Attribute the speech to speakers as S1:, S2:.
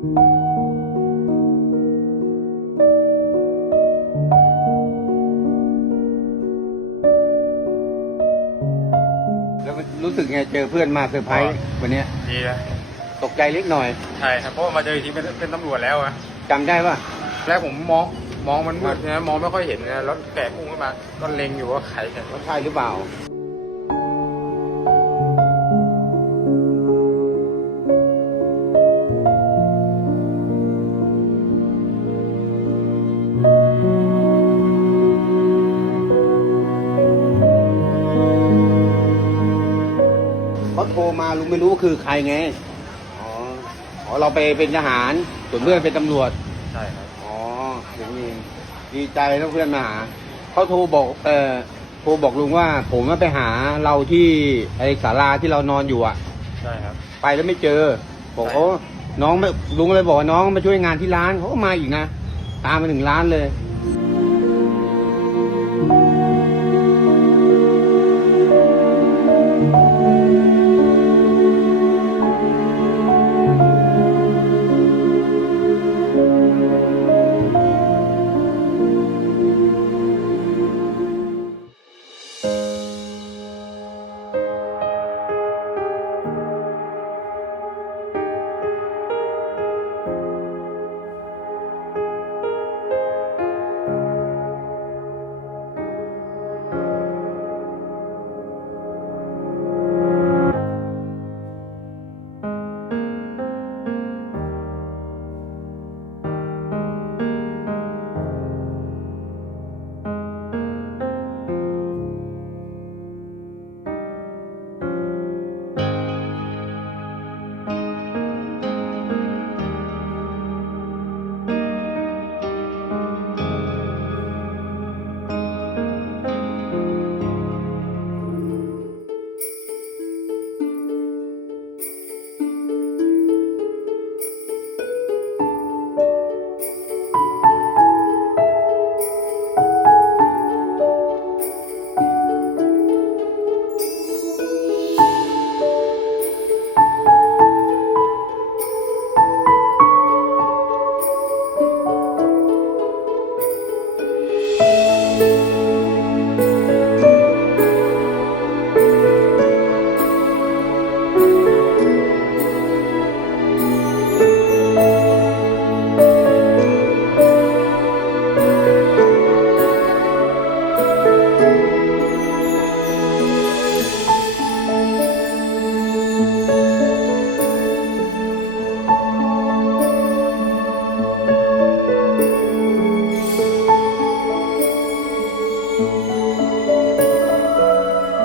S1: แล้วรู้สึกไงเจอเพื่อนมาเซอร์ไพรส์วันนี้
S2: ดีนะ
S1: ตกใจเล็กหน่อย
S2: ใช่ครับเพราะมาเจอทีเป็นตำรวจแล้วอะ
S1: จำได้ป่ะ
S2: แรกผมมองมองมันมืดนะมองไม่ค่อยเห็นนะรถแกะพุ่งขึ้นมารถเล็งอยู่ว่าใครย
S1: ว่ใช่หรือเปล่า มาลุงไม่รู้คือใครไง อ๋อ อ๋อเราไปเป็นทหารส่วนเพื่อนเป็นตำรวจ
S2: ใช่ครับ
S1: อ๋ออย่างนี้เองดีใจแล้วเพื่อนมาหาเขาโทรบอก เออโทรบอกลุงว่า ผมมาไปหาเราที่ไอศาลาที่เรานอนอยู่อะ
S2: ใช่ครับ
S1: ไปแล้วไม่เจอ บอก
S2: ใช่
S1: โอ้น้องไม่ลุงเลยบอกว่าน้องมาช่วยงานที่ร้านเขาก็มาอีกนะ ตามมาถึงร้านเลย
S2: อื